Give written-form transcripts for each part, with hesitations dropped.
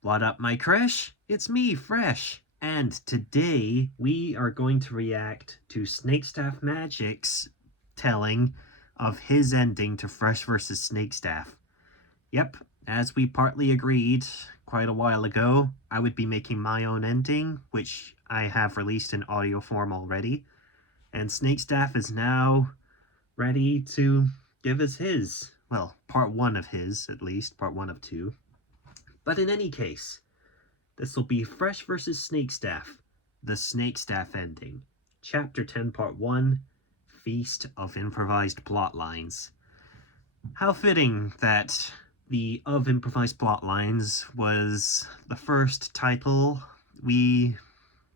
What up, my crush? It's me, Fresh. And today we are going to react to Snakestaff Magic's telling of his ending to Fresh vs. Snakestaff. Yep, as we partly agreed quite a while ago, I would be making my own ending, which I have released in audio form already. And Snakestaff is now ready to give us his. Well, part one of his, at least, part one of two. But in any case, this will be Fresh vs. Snakestaff, the Snakestaff ending. Chapter 10, Part 1, Feast of Improvised Plotlines. How fitting that the Of Improvised Plotlines was the first title we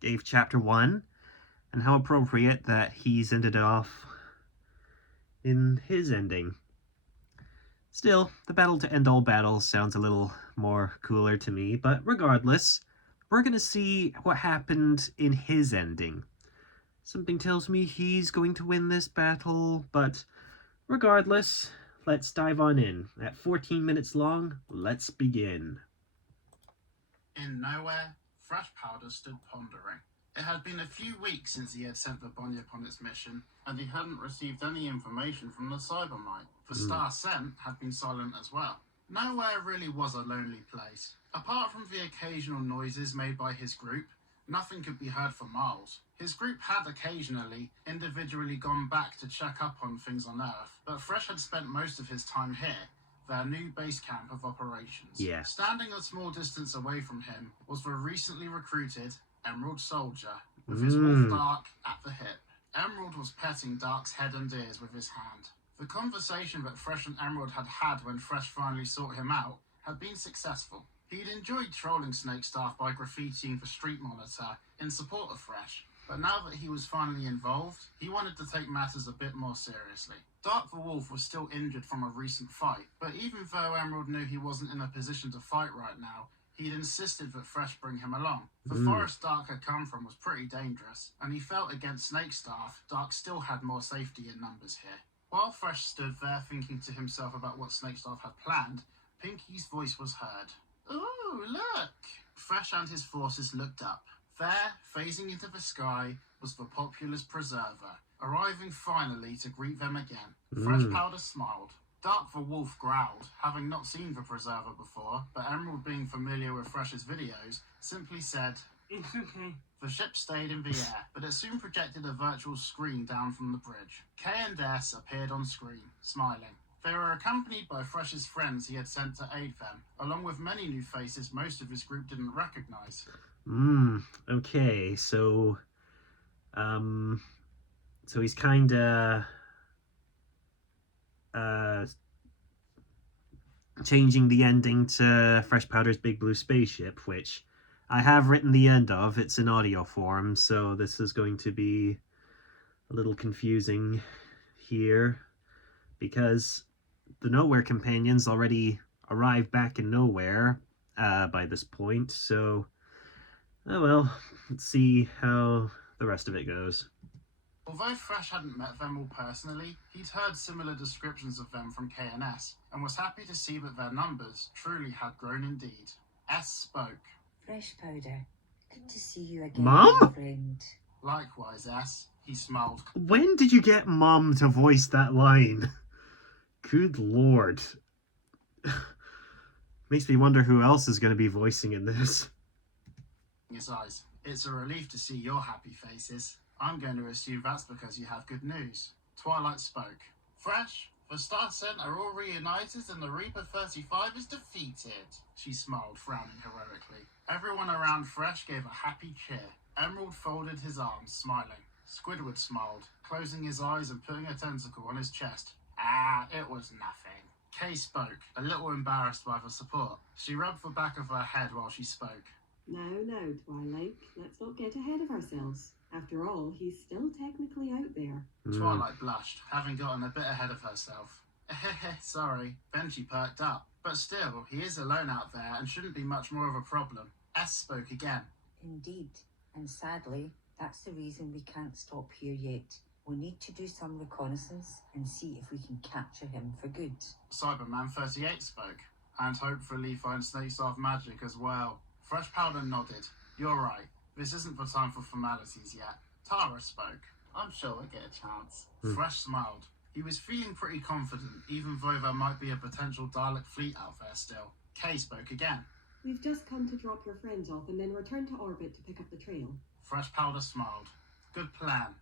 gave Chapter 1, and how appropriate that he's ended off in his ending. Still, the battle to end all battles sounds a little more cooler to me, but regardless, we're gonna see what happened in his ending. Something tells me he's going to win this battle, but regardless, let's dive on in. At 14 minutes long, let's begin. In nowhere, Fresh Powder stood pondering. It had been a few weeks since he had sent the Bonnie upon its mission, and he hadn't received any information from the Cybermite. The Star Scent had been silent as well. Nowhere really was a lonely place. Apart from the occasional noises made by his group, nothing could be heard for miles. His group had occasionally, individually gone back to check up on things on Earth, but Fresh had spent most of his time here, their new base camp of operations. Yeah. Standing a small distance away from him was the recently recruited Emerald Soldier, with his wolf Dark at the hip. Emerald was petting Dark's head and ears with his hand. The conversation that Fresh and Emerald had had when Fresh finally sought him out had been successful. He'd enjoyed trolling Snakestaff by graffitiing the street monitor in support of Fresh, but now that he was finally involved, he wanted to take matters a bit more seriously. Dark the Wolf was still injured from a recent fight, but even though Emerald knew he wasn't in a position to fight right now, he'd insisted that Fresh bring him along. The forest Dark had come from was pretty dangerous, and he felt against Snakestaff, Dark still had more safety in numbers here. While Fresh stood there thinking to himself about what Snakestaff had planned, Pinky's voice was heard. "Ooh, look!" Fresh and his forces looked up. There, phasing into the sky, was the Populous Preserver, arriving finally to greet them again. Fresh Powder smiled. Dark the Wolf growled, having not seen the Preserver before, but Emerald, being familiar with Fresh's videos, simply said, "It's okay." The ship stayed in the air, but it soon projected a virtual screen down from the bridge. K and S appeared on screen, smiling. They were accompanied by Fresh's friends he had sent to aid them, along with many new faces most of his group didn't recognize. Okay, so he's kinda changing the ending to Fresh Powder's Big Blue Spaceship, which I have written the end of. It's in audio form, so this is going to be a little confusing here, because the Nowhere Companions already arrived back in Nowhere by this point, so oh well, let's see how the rest of it goes. Although Fresh hadn't met them all personally, he'd heard similar descriptions of them from K&S, and was happy to see that their numbers truly had grown indeed. S spoke. "Fresh Powder, good to see you again, Mom? my friend." "Likewise, S," he smiled. When did you get Mom to voice that line? Good lord. Makes me wonder who else is going to be voicing in this. His eyes. "It's a relief to see your happy faces. I'm going to assume that's because you have good news." Twilight spoke. "Fresh, the Star Scent are all reunited and the Reaper 35 is defeated." She smiled, frowning heroically. Everyone around Fresh gave a happy cheer. Emerald folded his arms, smiling. Squidward smiled, closing his eyes and putting a tentacle on his chest. "Ah, it was nothing." Kay spoke, a little embarrassed by the support. She rubbed the back of her head while she spoke. Now, Twilight, let's not get ahead of ourselves. After all, he's still technically out there." Twilight blushed, having gotten a bit ahead of herself. "Sorry." Then she perked up. "But still, he is alone out there and shouldn't be much more of a problem." S spoke again. "Indeed, and sadly, that's the reason we can't stop here yet. We need to do some reconnaissance and see if we can capture him for good." Cyberman 38 spoke. And hopefully find Snakestaff magic as well. Fresh Powder nodded. You're right. This isn't the time for formalities yet. Tara spoke. I'm sure we'll get a chance. Fresh smiled. He was feeling pretty confident, even though there might be a potential Dalek fleet out there still. Kay spoke again. We've just come to drop your friends off and then return to orbit to pick up the trail. Fresh Powder smiled. Good plan.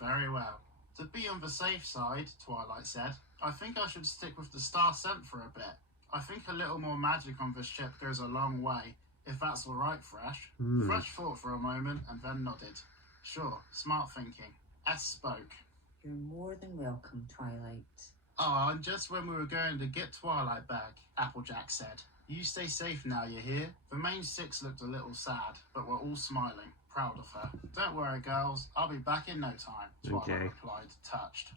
Very well. To be on the safe side, Twilight said, I think I should stick with the star scent for a bit. I think a little more magic on this ship goes a long way, if that's all right, Fresh. Fresh thought for a moment and then nodded. Sure, smart thinking. S spoke. You're more than welcome, Twilight. Oh, and just when we were going to get Twilight back, Applejack said. You stay safe now, you hear? The main six looked a little sad, but were all smiling, proud of her. Don't worry, girls. I'll be back in no time, Twilight replied, touched.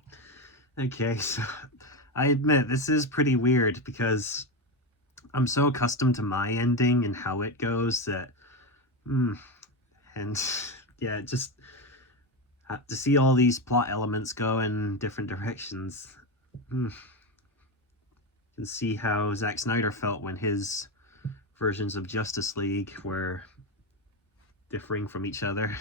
Okay, so I admit this is pretty weird because I'm so accustomed to my ending and how it goes that, and yeah, just to see all these plot elements go in different directions. You can see how Zack Snyder felt when his versions of Justice League were differing from each other.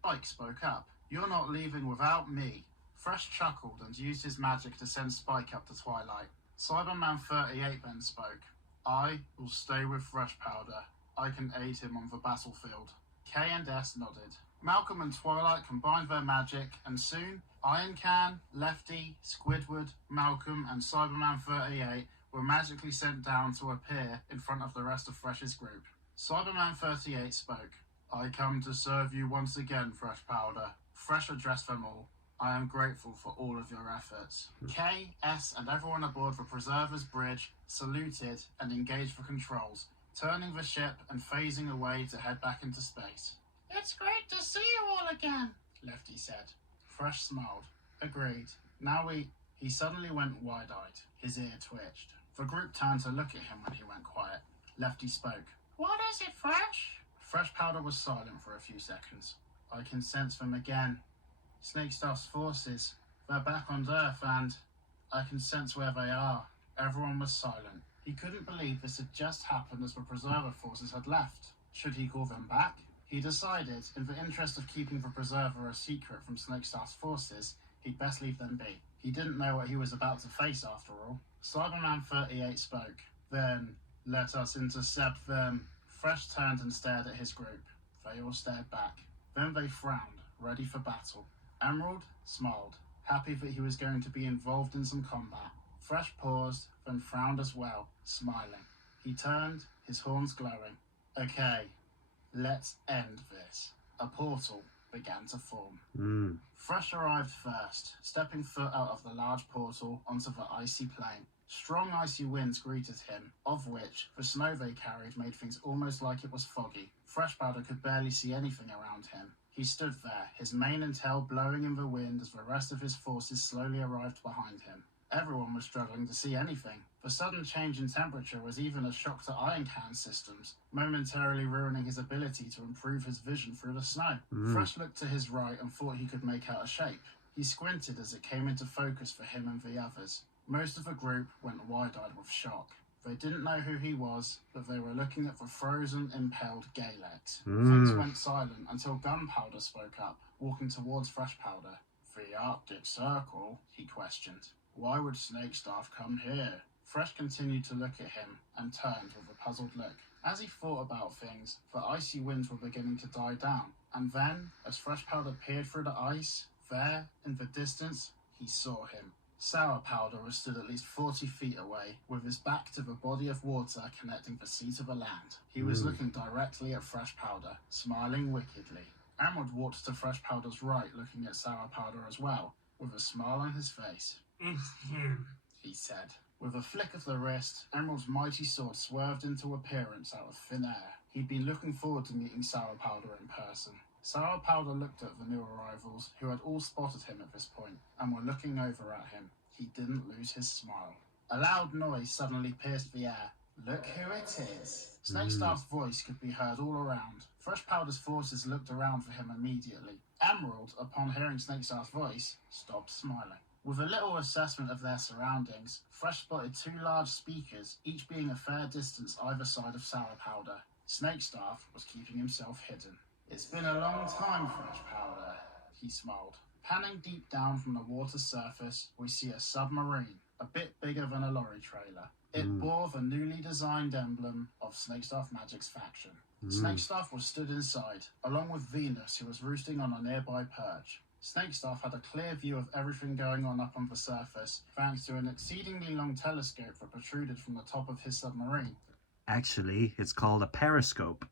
Spike spoke up. You're not leaving without me. Fresh chuckled and used his magic to send Spike up to Twilight. Cyberman 38 then spoke. I will stay with Fresh Powder. I can aid him on the battlefield. K and S nodded. Malcolm and Twilight combined their magic, and soon Iron Can, Lefty, Squidward, Malcolm, and Cyberman 38 were magically sent down to appear in front of the rest of Fresh's group. Cyberman 38 spoke. I come to serve you once again, Fresh Powder. Fresh addressed them all. I am grateful for all of your efforts. K, S, and everyone aboard the Preserver's bridge saluted and engaged the controls, turning the ship and phasing away to head back into space. It's great to see you all again, Lefty said. Fresh smiled. Agreed. Now He suddenly went wide-eyed. His ear twitched. The group turned to look at him when he went quiet. Lefty spoke. What is it, Fresh? Fresh Powder was silent for a few seconds. I can sense them again. Snakestaff's forces. They're back on Earth and I can sense where they are. Everyone was silent. He couldn't believe this had just happened as the Preserver forces had left. Should he call them back? He decided, in the interest of keeping the Preserver a secret from Snakestaff's forces, he'd best leave them be. He didn't know what he was about to face after all. Cyberman 38 spoke. Then, let us intercept them. Fresh turned and stared at his group. They all stared back. Then they frowned, ready for battle. Emerald smiled, happy that he was going to be involved in some combat. Fresh paused, then frowned as well, smiling. He turned, his horns glowing. Okay, let's end this. A portal began to form. Fresh arrived first, stepping foot out of the large portal onto the icy plain. Strong icy winds greeted him, of which the snow they carried made things almost like it was foggy. Fresh Powder could barely see anything around him. He stood there, his mane and tail blowing in the wind as the rest of his forces slowly arrived behind him. Everyone was struggling to see anything. The sudden change in temperature was even a shock to Iron Can's systems, momentarily ruining his ability to improve his vision through the snow. Fresh looked to his right and thought he could make out a shape. He squinted as it came into focus for him and the others. Most of the group went wide-eyed with shock. They didn't know who he was, but they were looking at the frozen, impaled Galex. Things went silent until Gunpowder spoke up, walking towards Fresh Powder. The Arctic Circle? He questioned. Why would Snakestaff come here? Fresh continued to look at him and turned with a puzzled look. As he thought about things, the icy winds were beginning to die down, and then, as Fresh Powder peered through the ice, there, in the distance, he saw him. Sour Powder was stood at least 40 feet away, with his back to the body of water connecting the sea to the land. He was looking directly at Fresh Powder, smiling wickedly. Emerald walked to Fresh Powder's right, looking at Sour Powder as well, with a smile on his face. It's him, he said. With a flick of the wrist, Emerald's mighty sword swerved into appearance out of thin air. He'd been looking forward to meeting Sour Powder in person. Sour Powder looked at the new arrivals, who had all spotted him at this point, and were looking over at him. He didn't lose his smile. A loud noise suddenly pierced the air. Look who it is. Snakestaff's voice could be heard all around. Fresh Powder's forces looked around for him immediately. Emerald, upon hearing Snakestaff's voice, stopped smiling. With a little assessment of their surroundings, Fresh spotted 2 large speakers, each being a fair distance either side of Sour Powder. Snakestaff was keeping himself hidden. It's been a long time, Fresh Powder, he smiled. Panning deep down from the water's surface, we see a submarine, a bit bigger than a lorry trailer. It bore the newly designed emblem of Snakestaff Magic's faction. Snakestaff was stood inside, along with Venus, who was roosting on a nearby perch. Snakestaff had a clear view of everything going on up on the surface, thanks to an exceedingly long telescope that protruded from the top of his submarine. Actually, it's called a periscope.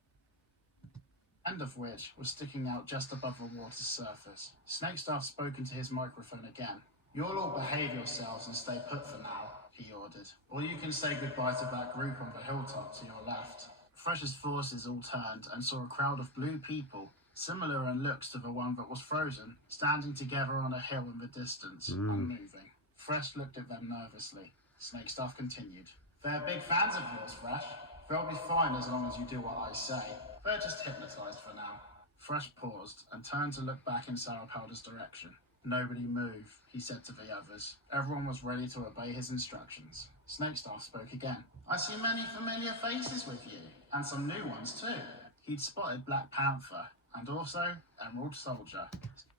End of which was sticking out just above the water's surface. Snakestaff spoke into his microphone again. "You'll all behave yourselves and stay put for now," he ordered. "Or you can say goodbye to that group on the hilltop to your left." Fresh's forces all turned and saw a crowd of blue people, similar in looks to the one that was frozen, standing together on a hill in the distance, unmoving. Fresh looked at them nervously. Snakestaff continued. "They're big fans of yours, Fresh. They'll be fine as long as you do what I say. They're just hypnotized for now." Fresh paused and turned to look back in Sour Powder's direction. "Nobody move," he said to the others. Everyone was ready to obey his instructions. Snakestaff spoke again. "I see many familiar faces with you, and some new ones too." He'd spotted Black Panther, and also Emerald Soldier.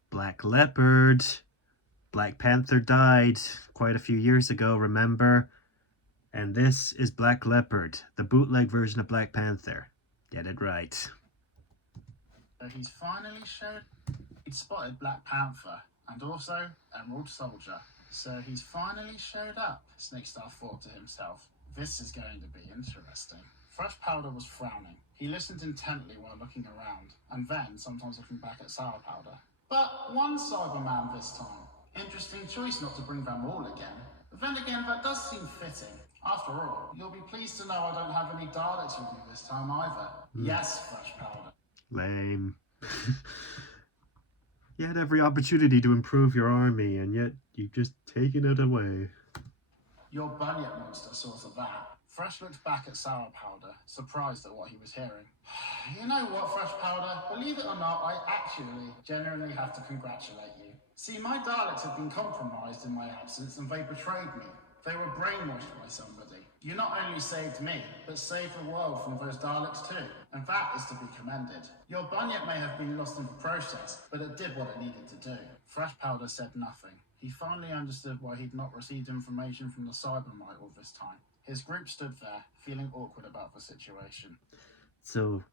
Black Leopard. Black Panther died quite a few years ago, remember? And this is Black Leopard, the bootleg version of Black Panther. Get it right. So he's finally showed... He'd spotted Black Panther, and also Emerald Soldier. So he's finally showed up, Snakestaff thought to himself. This is going to be interesting. Fresh Powder was frowning. He listened intently while looking around, and then sometimes looking back at Sour Powder. "But one Cyberman this time. Interesting choice not to bring them all again. But then again, that does seem fitting. After all, you'll be pleased to know I don't have any Daleks with me this time either." "Yes, Fresh Powder." Lame. You had every opportunity to improve your army, and yet you've just taken it away. "Your bunyip monster saw to that." Fresh looked back at Sour Powder, surprised at what he was hearing. "You know what, Fresh Powder? Believe it or not, I actually genuinely have to congratulate you. See, my Daleks have been compromised in my absence, and they betrayed me. They were brainwashed by somebody. You not only saved me, but saved the world from those Daleks too, and that is to be commended. Your bunyip may have been lost in the process, but it did what it needed to do." Fresh Powder said nothing. He finally understood why he'd not received information from the Cybermite all this time. His group stood there, feeling awkward about the situation. So,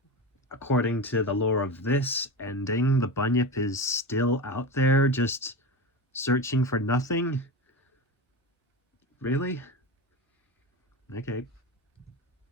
according to the lore of this ending, the Bunyip is still out there just searching for nothing? Really? Okay.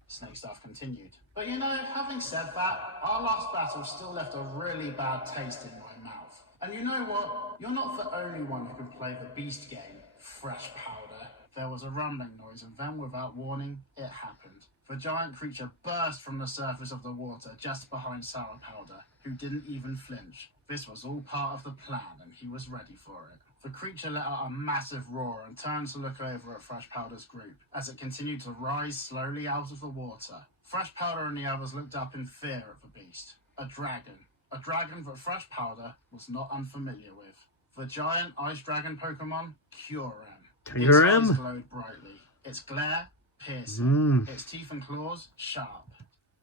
Snakestaff continued. "But you know, having said that, our last battle still left a really bad taste in my mouth. And you know what? You're not the only one who can play the beast game, Fresh Powder." There was a rumbling noise, and then, without warning, it happened. The giant creature burst from the surface of the water just behind Sour Powder, who didn't even flinch. This was all part of the plan, and he was ready for it. The creature let out a massive roar and turned to look over at Fresh Powder's group as it continued to rise slowly out of the water. Fresh Powder and the others looked up in fear at the beast. A dragon that Fresh Powder was not unfamiliar with. The giant ice dragon Pokemon, Kyurem. Its eyes glowed brightly, its glare piercing, its teeth and claws sharp.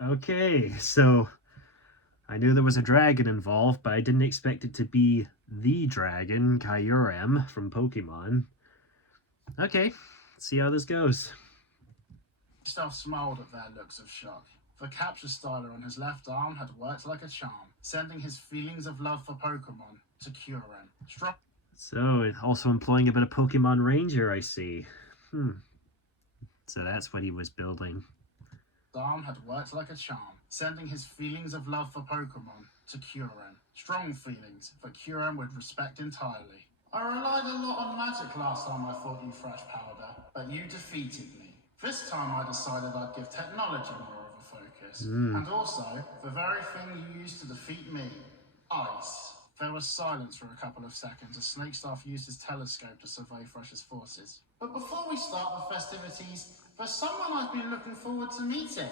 Okay, so I knew there was a dragon involved, but I didn't expect it to be the dragon, Kyurem, from Pokemon. Okay, let's see how this goes. Snakestaff smiled at their looks of shock. The capture styler on his left arm had worked like a charm, sending his feelings of love for Pokemon to Kyurem. So, also employing a bit of Pokemon Ranger, I see. So that's what he was building. Arm had worked like a charm, sending his feelings of love for Pokemon to Kyurem. Strong feelings that Kyurem would respect entirely. "I relied a lot on magic last time I fought you, Fresh Powder, but you defeated me. This time I decided I'd give technology more of a focus. And also, the very thing you used to defeat me, ice." There was silence for a couple of seconds as Snakestaff used his telescope to survey Fresh's forces. "But before we start the festivities, there's someone I've been looking forward to meeting.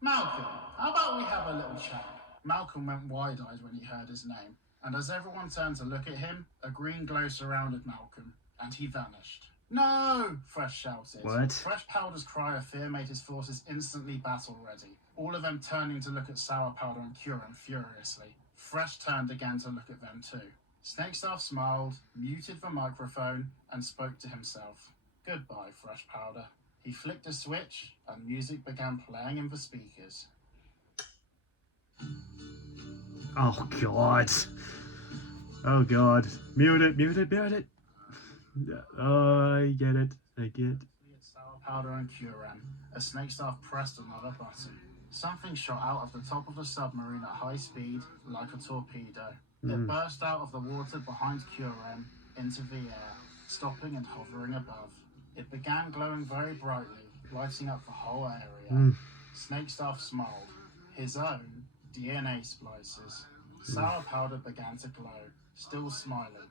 Malcolm, how about we have a little chat?" Malcolm went wide-eyed when he heard his name, and as everyone turned to look at him, a green glow surrounded Malcolm. and he vanished. No! Fresh shouted. What? Fresh Powder's cry of fear made his forces instantly battle-ready, all of them turning to look at Sour Powder and Curum furiously. Fresh turned again to look at them too. Snakestaff smiled, muted the microphone, and spoke to himself. Goodbye, Fresh Powder. He flicked a switch, and music began playing in the speakers. Oh god. Oh god. Mute it, mute it, mute it. Oh, I get it. I get. Sour Powder and Curum, as Snakestaff pressed another button. Something shot out of the top of the submarine at high speed, like a torpedo. It burst out of the water behind Curum into the air, stopping and hovering above. It began glowing very brightly, lighting up the whole area. Snakestaff smiled. His own DNA splices. Sour Powder began to glow, still smiling.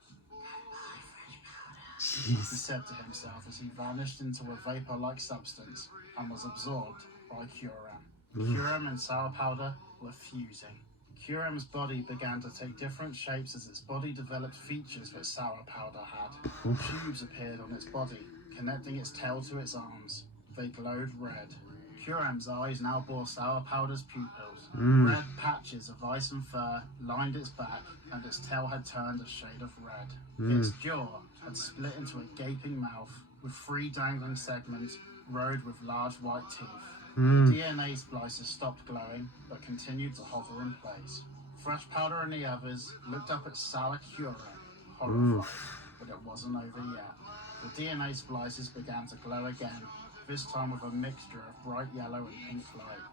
He Jeez. said to himself as he vanished into a vapor-like substance and was absorbed by Curum. Curum and Sour Powder were fusing. Curum's body began to take different shapes as its body developed features that Sour Powder had. Tubes appeared on its body, connecting its tail to its arms. They glowed red. Curum's eyes now bore Sour Powder's pupils. Red patches of ice and fur lined its back, and its tail had turned a shade of red. Its jaw had split into a gaping mouth, with 3 dangling segments rode with large white teeth. DNA splices stopped glowing, but continued to hover in place. Fresh Powder and the others looked up at Sour Curum, horrified, but it wasn't over yet. The DNA splices began to glow again, this time with a mixture of bright yellow and pink light.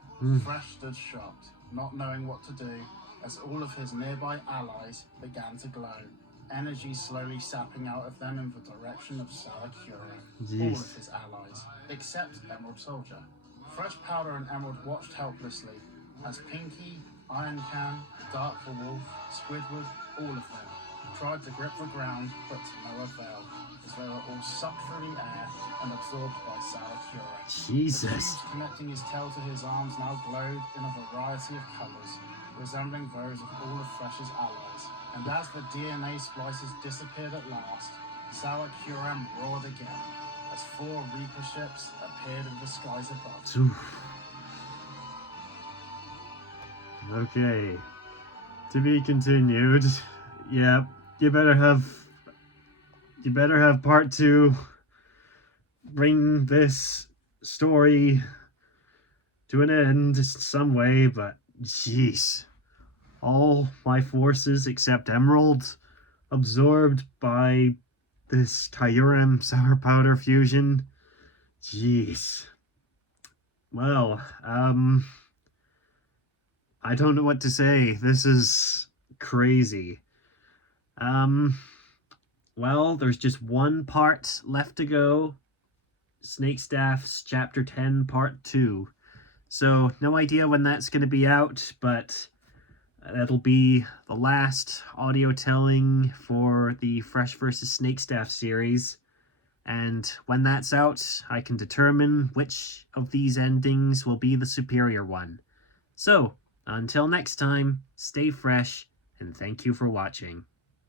Fresh stood shocked, not knowing what to do, as all of his nearby allies began to glow, energy slowly sapping out of them in the direction of Sour Curum. All of his allies, except Emerald Soldier. Fresh Powder and Emerald watched helplessly as Pinky, Iron Can, Dark the Wolf, Squidward, all of them, tried to grip the ground, but to no avail, as they were all sucked through the air and absorbed by Sour Curum. Jesus. The tubes connecting his tail to his arms now glowed in a variety of colours, resembling those of all of Fresh's allies. And as the DNA splices disappeared at last, Sour Curum roared again, as 4 Reaper ships appeared in the skies above. Okay. To be continued. Yep. You better have part 2. Bring this story to an end some way, but jeez. All my forces except Emerald absorbed by this Kyurem Sour Powder fusion. Jeez. Well, I don't know what to say. This is crazy. Well, there's just one part left to go. Snakestaff's Chapter 10, Part 2. So, no idea when that's going to be out, but that'll be the last audio telling for the Fresh vs. Snakestaff series. And when that's out, I can determine which of these endings will be the superior one. So, until next time, stay fresh, and thank you for watching.